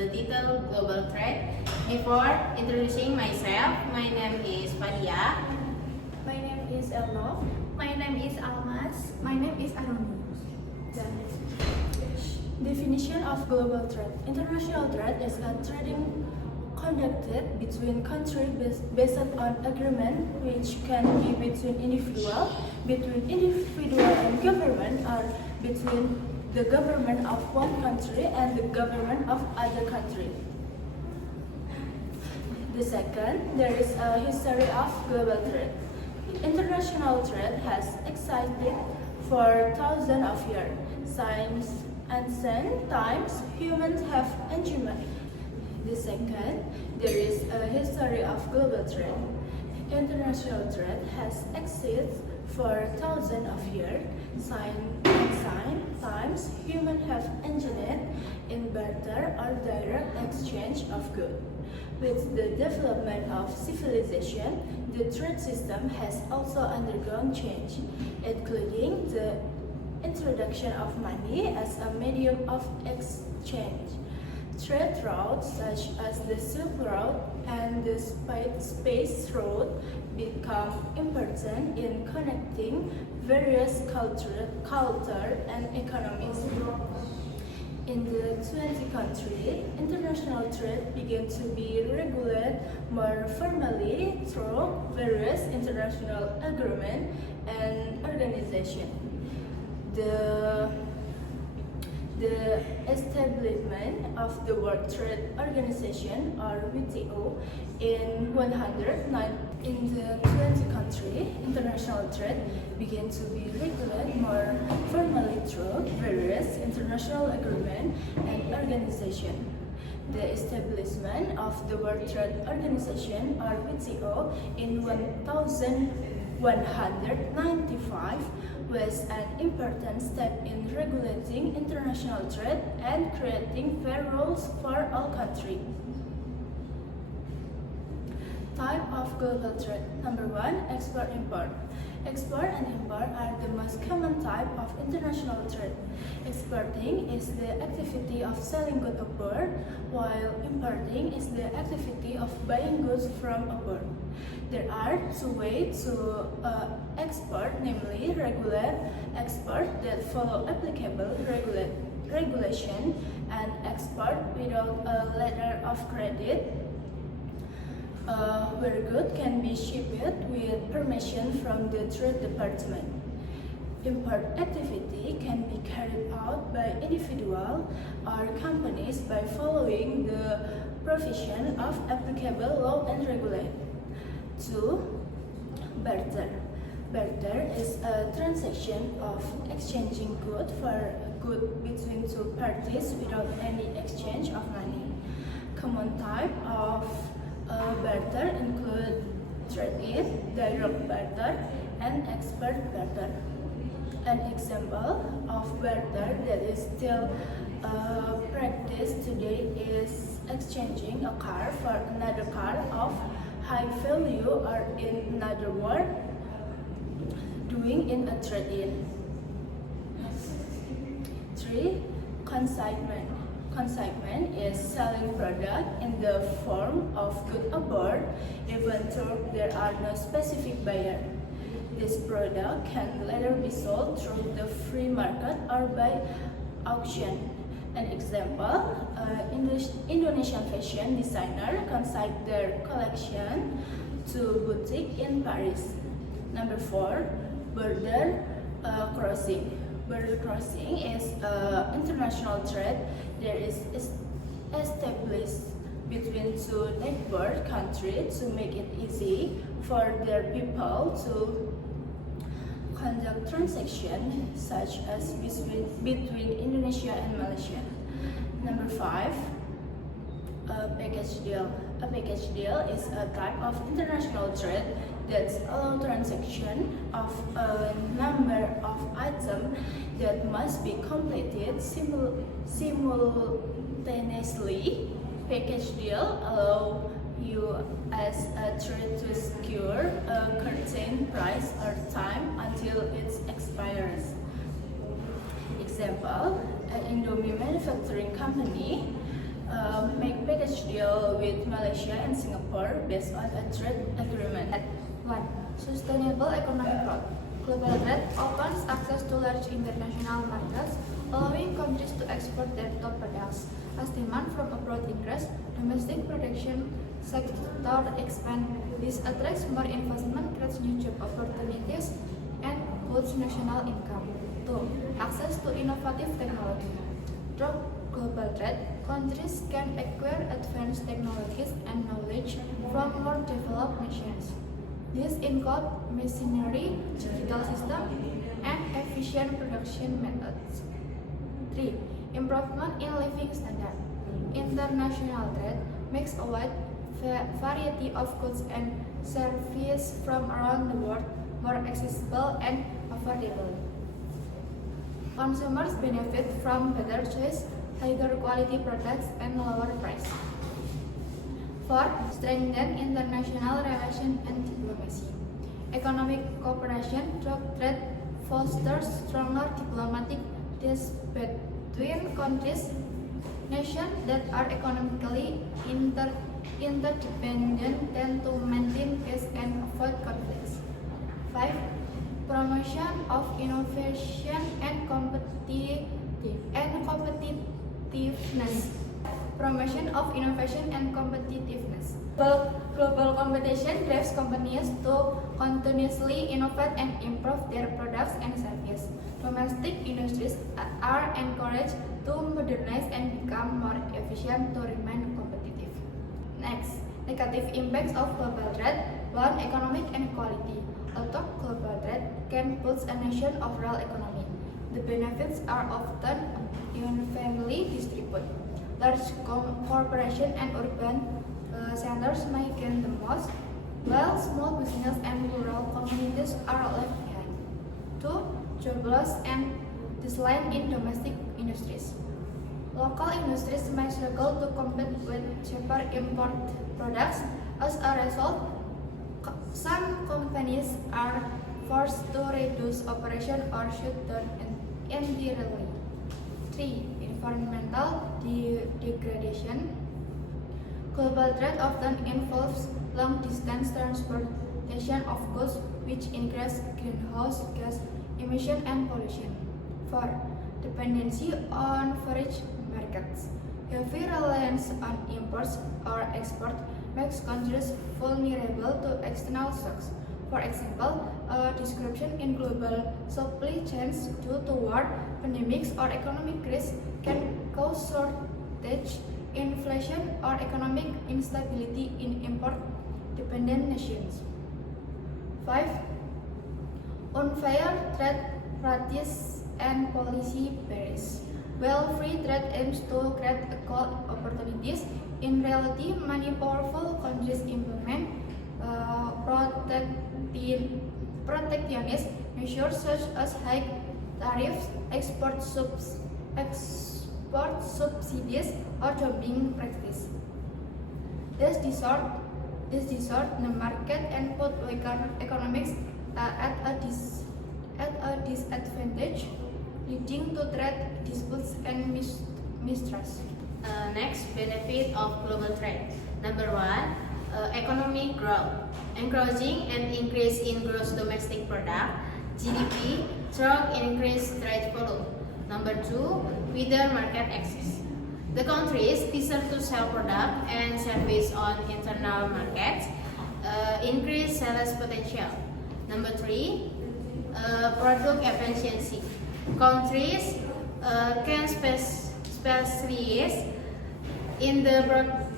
the title Global Trade. Before introducing myself, my name is Fadia. My name is Elnov. My name is Almas. My name is Aruni. Definition of global trade. International trade is a trading conducted between countries based on agreement which can be between individual and government, or between the government of one country and the government of other country. The second, there is a history of global trade. International trade has existed for thousands of years. Since ancient times, humans have enjoyed. The second, there is a history of global trade. International trade has existed for thousands of years. Since ancient times, humans have enjoyed in barter or direct exchange of goods. With the development of civilization, the trade system has also undergone change, including the introduction of money as a medium of exchange. Trade routes such as the Silk Road and the Space Road become important in connecting various cultures and economies. In the 20th century, international trade began to be regulated more formally through various international agreements and organizations. The establishment of the World Trade Organization, or WTO, in the 20th century, international trade began to be regulated more formally through various international agreements and organizations. The establishment of the World Trade Organization, or WTO, in 1195 was an important step in regulating international trade and creating fair rules for all countries. Type of global trade. Number 1, export-import. Export and import are the most common type of international trade. Exporting is the activity of selling goods abroad, while importing is the activity of buying goods from abroad. There are two ways to export, namely regular export that follow applicable regulation, and export without a letter of credit, where goods can be shipped with permission from the Trade Department. Import activity can be carried out by individuals or companies by following the provision of applicable law and regulation. 2. Barter. Barter is a transaction of exchanging goods for goods between two parties without any exchange of money. Common type of barter include trade-in, direct barter, and export barter. An example of barter that is still practiced today is exchanging a car for another car of high value, or in another word, doing in a trade-in. 3. Consignment. Consignment is selling product in the form of goods abroad, even though there are no specific buyer. This product can later be sold through the free market or by auction. An example, Indonesian fashion designer consign their collection to boutique in Paris. Number 4, border crossing. Border crossing is international trade that is established between two neighbor countries to make it easy for their people to conduct transactions, such as between Indonesia and Malaysia. Number 5, a package deal. A package deal is a type of international trade that allows transaction of a number of items that must be completed simultaneously. Package deal allow you as a trade to secure a certain price or time until it expires. Example, an Indomie manufacturing company Malaysia and Singapore based on a trade agreement. 1. Sustainable economic growth. Global trade opens access to large international markets, allowing countries to export their top products. As demand from abroad increases, domestic production sector expands. This attracts more investment, creates new job opportunities, and boosts national income. 2. Access to innovative technology. Through global trade, countries can acquire advanced technologies and knowledge from more developed nations. These include machinery, digital system, and efficient production methods. 3. Improvement in living standard. International trade makes a wide variety of goods and services from around the world more accessible and affordable. Consumers benefit from better choice, higher quality products, and lower price. 4. Strengthen international relations and diplomacy. Economic cooperation through trade fosters stronger diplomatic ties between countries. Nations that are economically interdependent tend to maintain peace and avoid conflicts. 5. Promotion of innovation and competitiveness. Promotion of innovation and competitiveness. Global competition drives companies to continuously innovate and improve their products and services. Domestic industries are encouraged to modernize and become more efficient to remain competitive. Next, negative impacts of global trade. 1. Economic inequality. Although global trade can boost a nation's overall economy, the benefits are often unevenly distributed. Large corporations and urban centers may gain the most, while small business and rural communities are left behind. 2. Job loss and decline in domestic industries. Local industries may struggle to compete with cheaper import products. As a result, some companies are forced to reduce operation or shut down entirely. 3. Environmental degradation. Global trade often involves long-distance transportation of goods, which increase greenhouse gas emission and pollution. 4. Dependency on foreign markets. Heavy reliance on imports or export makes countries vulnerable to external shocks. For example, a disruption in global supply chains due to war, pandemics, or economic crisis can cause shortage, inflation, or economic instability in import-dependent nations. 5. Unfair trade practices and policy barriers. While free trade aims to create equal opportunities, in reality, many powerful countries implement protectionist measures such as high tariffs, export subsidies, or dumping practice. This distort the market and put economics at a disadvantage, leading to trade disputes and mistrust. Next, benefit of global trade. Number 1, economic growth. Encouraging an increase in gross domestic product (GDP) through increased trade volume. Number 2, wider market access. The countries deserve to sell product and service on internal markets, increase sales potential. Number 3, product efficiency. Countries can specialize in the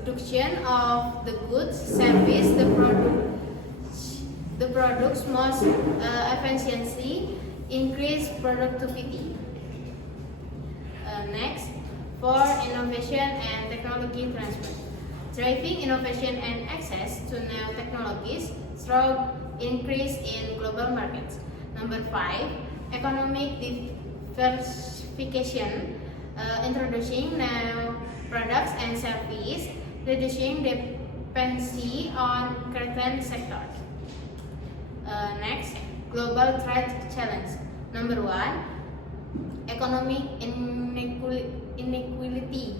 production of the goods, service, the products most efficiently, increase productivity. Next, for innovation and technology transfer. Driving innovation and access to new technologies through increase in global markets. Number 5, economic diversification, introducing new products and services, reducing dependency on certain sectors. Next, global trade challenge. Number 1, economic inequality.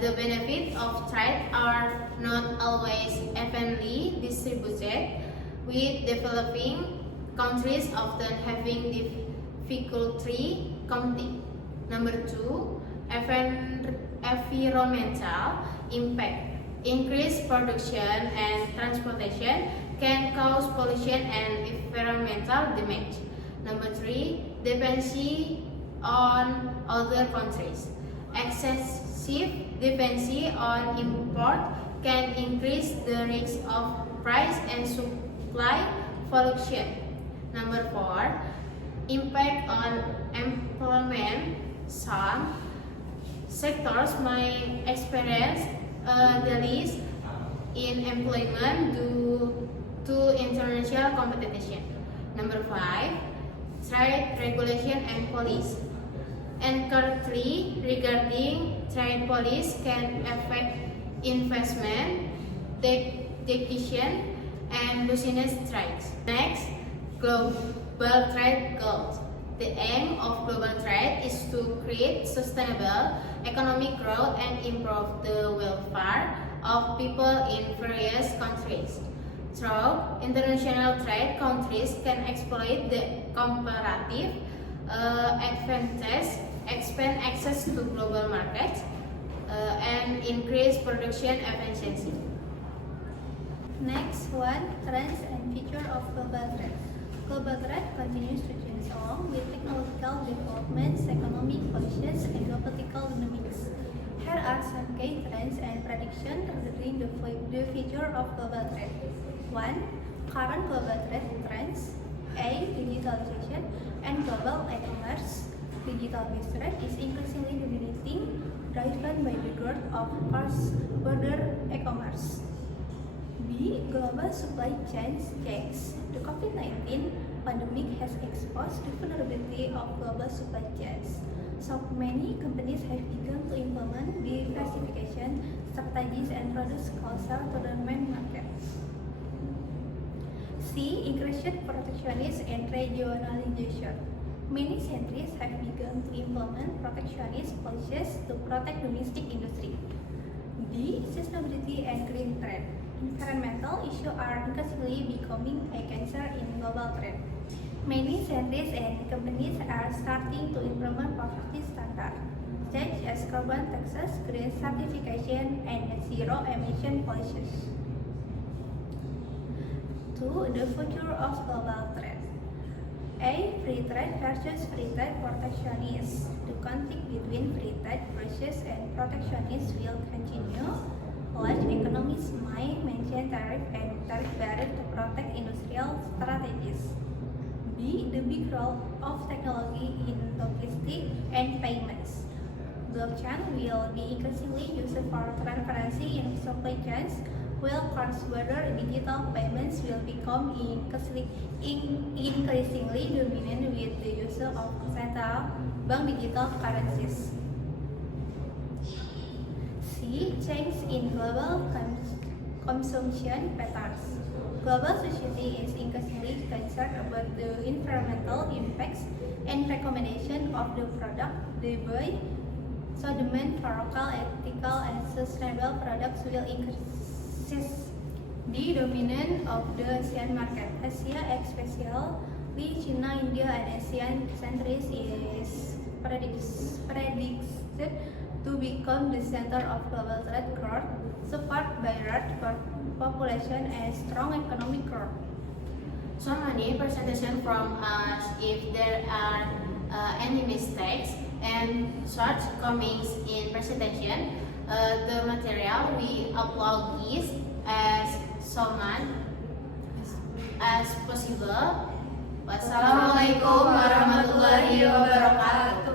The benefits of trade are not always evenly distributed, with developing countries often having difficulty counting. Number 2, environmental impact. Increased production and transportation can cause pollution and environmental damage. Number 3, dependency on other countries. Excessive dependency on import can increase the risk of price and supply fluctuation. Number 4, impact on employment. Some sectors may experience a decrease in employment due to international competition. Number 5, trade regulation and policy. Anchor 3 regarding trade policy can affect investment, taxation, and business trades. Next, global trade goals. The aim of global trade is to create sustainable economic growth and improve the welfare of people in various countries. Through international trade, countries can exploit the comparative advantage, expand access to global markets, and increase production efficiency. Next one, trends and future of global trade. Global trade continues to change along with technological developments, economic policies, and geopolitical dynamics. Here are some key trends and predictions regarding the future of global trade. 1. Current global trade trends. A. Digitalization and global e-commerce. Digital-based trade is increasingly dominating, driven by the growth of cross-border e-commerce. B. Global supply chains change. The COVID-19 pandemic has exposed the vulnerability of global supply chains. So many companies have begun to implement diversification strategies and produce closer to the main market. C. Increased protectionism and regionalization. Many countries have begun to implement protectionist policies to protect domestic industry. D. Sustainability and green trade. Environmental issues are increasingly becoming a concern in global trade. Many countries and companies are starting to implement poverty standards, such as carbon taxes, green certification, and net zero emission policies. 2. The future of global trade. A. Free trade versus free trade protectionism. The conflict between free trade versus and protectionism will continue. Large economies might maintain tariff and tariff barriers to protect industrial strategies. B. The big role of technology in logistics and payments. Blockchain will be increasingly used for transparency in supply chains, while cross-border digital payments will become increasingly dominant with the use of central bank digital currencies. C. Change in global consumption patterns. Global society is increasingly concerned about the environmental impacts and recommendation of the product they buy, so demand for local, ethical, and sustainable products will increase. The dominance of the Asian market. Asia, especially China, India, and Asian countries, is predicted to become the center of global trade growth, supported by large population and strong economic growth. So many presentation from us. If there are any mistakes and shortcomings in presentation, the material we upload is as much as possible. Wassalamualaikum warahmatullahi wabarakatuh.